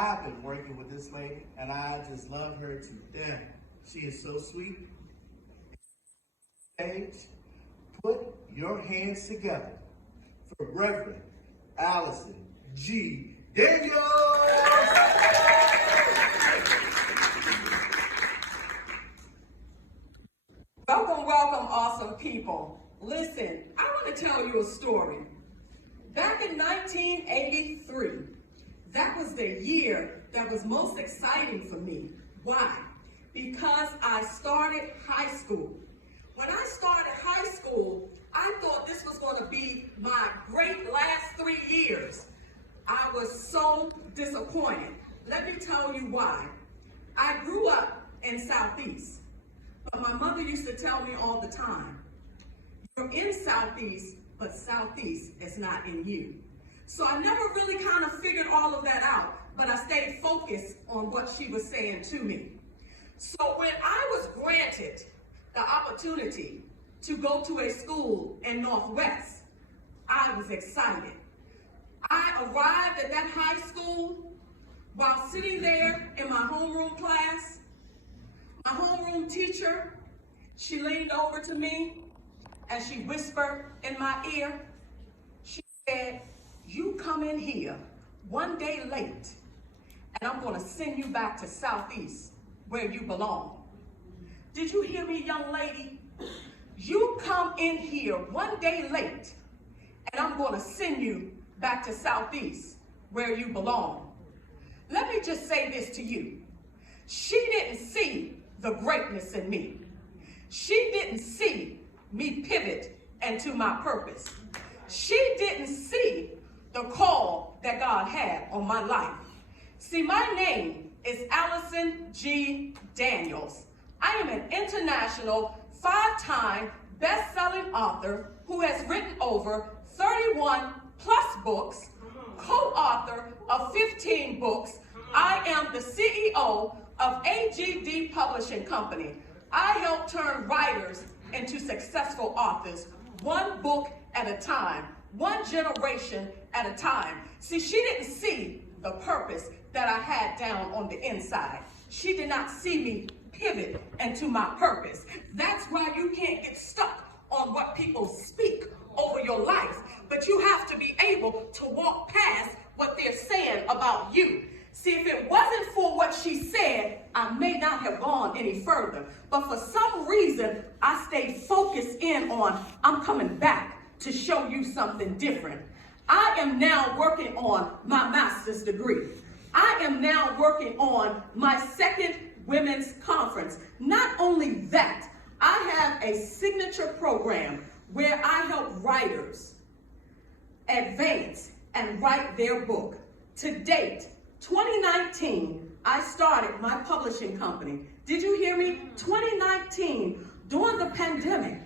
I've been working with this lady, and I just love her to death. She is so sweet. Stage, put your hands together for Reverend Allison G. Daniels. Welcome, welcome, awesome people. Listen, I want to tell you a story. Back in 1983, that was the year that was most exciting for me. Why? Because I started high school. When I started high school, I thought this was going to be my great last 3 years. I was so disappointed. Let me tell you why. I grew up in Southeast, but my mother used to tell me all the time, you're in Southeast, but Southeast is not in you. So I never really kind of figured all of that out, but I stayed focused on what she was saying to me. So when I was granted the opportunity to go to a school in Northwest, I was excited. I arrived at that high school while sitting there in my homeroom class. My homeroom teacher, she leaned over to me and she whispered in my ear. She said, you come in here one day late and I'm going to send you back to Southeast where you belong. Did you hear me, young lady? You come in here one day late and I'm going to send you back to Southeast where you belong. Let me just say this to you. She didn't see the greatness in me. She didn't see me pivot into my purpose. She didn't see the call that God had on my life. See, my name is Allison G. Daniels. I am an international 5-time best-selling author who has written over 31 plus books, co-author of 15 books. I am the CEO of AGD Publishing Company. I help turn writers into successful authors, one book at a time, one generation at a time. See, she didn't see the purpose that I had down on the inside. She did not see me pivot into my purpose. That's why you can't get stuck on what people speak over your life, but you have to be able to walk past what they're saying about you. See, if it wasn't for what she said, I may not have gone any further. But for some reason, I stayed focused in on, I'm coming back to show you something different. I am now working on my master's degree. I am now working on my second women's conference. Not only that, I have a signature program where I help writers advance and write their book. To date, 2019, I started my publishing company. Did you hear me? 2019, during the pandemic,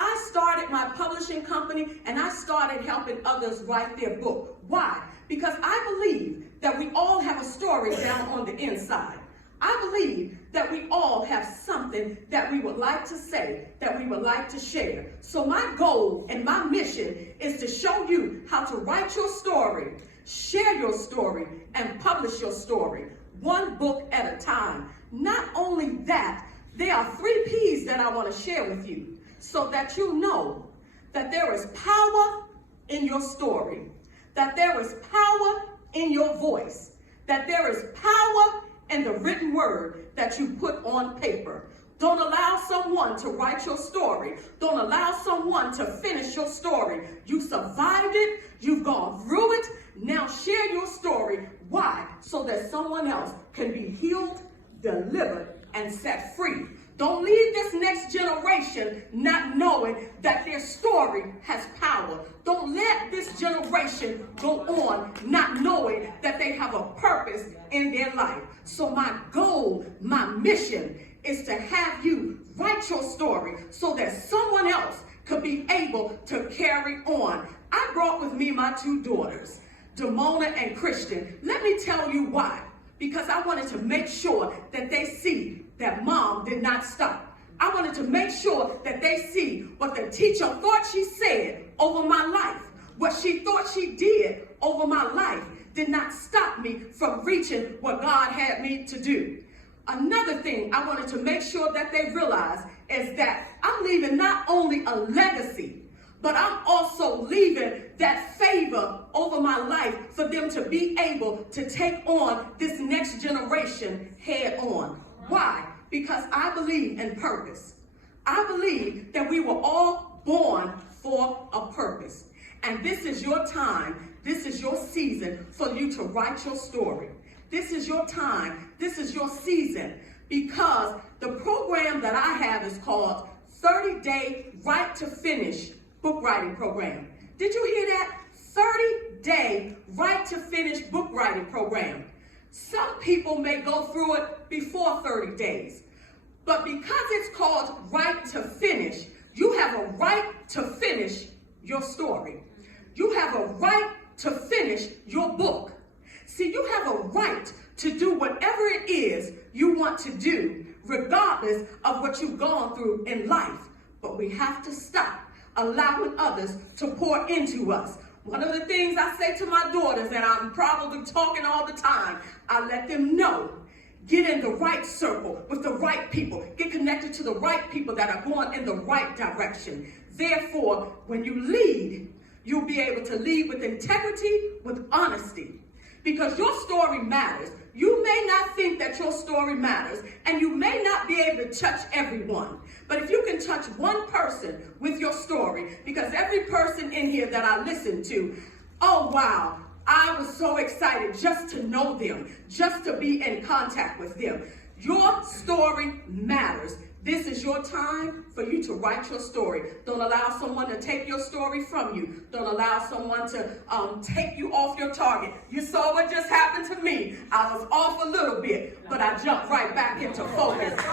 I started my publishing company and I started helping others write their book. Why? Because I believe that we all have a story down on the inside. I believe that we all have something that we would like to say, that we would like to share. So my goal and my mission is to show you how to write your story, share your story, and publish your story, one book at a time. Not only that, there are 3 P's that I want to share with you so that you know that there is power in your story, that there is power in your voice, that there is power in the written word that you put on paper. Don't allow someone to write your story. Don't allow someone to finish your story. You survived it. You've gone through it. Now share your story. Why? So that someone else can be healed, delivered, and set free. Don't leave this next generation not knowing that their story has power. Don't let this generation go on not knowing that they have a purpose in their life. So my goal, my mission is to have you write your story so that someone else could be able to carry on. I brought with me my 2 daughters, Demona and Christian. Let me tell you why. Because I wanted to make sure that they see that mom did not stop. I wanted to make sure that they see what the teacher thought she said over my life, what she thought she did over my life. did not stop me from reaching what God had me to do. Another thing I wanted to make sure that they realize is that I'm leaving not only a legacy, but I'm also leaving that favor over my life for them to be able to take on this next generation head on. Why? Because I believe in purpose. I believe that we were all born for a purpose. And this is your time, this is your season for you to write your story. This is your time, this is your season, because the program that I have is called 30-Day Right to Finish Book Writing Program. Did you hear that? 30-Day Right to Finish Book Writing Program. Some people may go through it before 30 days, but because it's called Right to Finish, you have a right to finish your story. You have a right to finish your book. See, you have a right to do whatever it is you want to do, regardless of what you've gone through in life. But we have to stop allowing others to pour into us. One of the things I say to my daughters, and I'm probably talking all the time, I let them know, get in the right circle with the right people. Get connected to the right people that are going in the right direction. Therefore, when you lead, you'll be able to lead with integrity, with honesty, because your story matters. You may not think that your story matters, and you may not be able to touch everyone. But if you can touch one person with your story, because every person in here that I listen to, oh wow, I was so excited just to know them, just to be in contact with them. Your story matters. This is your time for you to write your story. Don't allow someone to take your story from you. Don't allow someone to take you off your target. You saw what just happened to me. I was off a little bit, but I jumped right back into focus. Because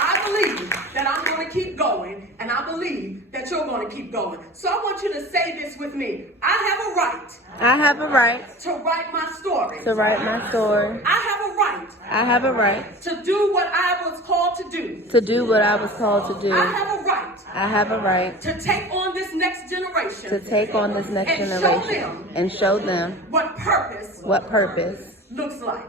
I believe that I'm going to keep going, and I believe that you're going to keep going. So I want you to say this with me. I have a right. I have a right to write my story. to write my story. I have a right. I have a right to do what I was called to do. to do what I was called to do. I have a right. I have a right to take on this next generation. to take on this next generation and show them what purpose looks like.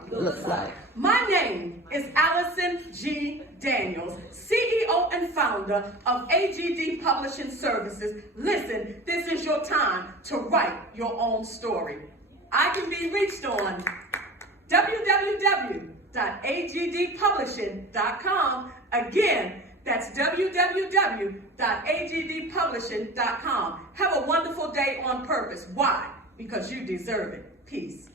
My name is Allison G. Daniels, CEO and founder of AGD Publishing Services. Listen, this is your time to write your own story. I can be reached on www.agdpublishing.com. Again, that's www.agdpublishing.com. Have a wonderful day on purpose. Why? Because you deserve it. Peace.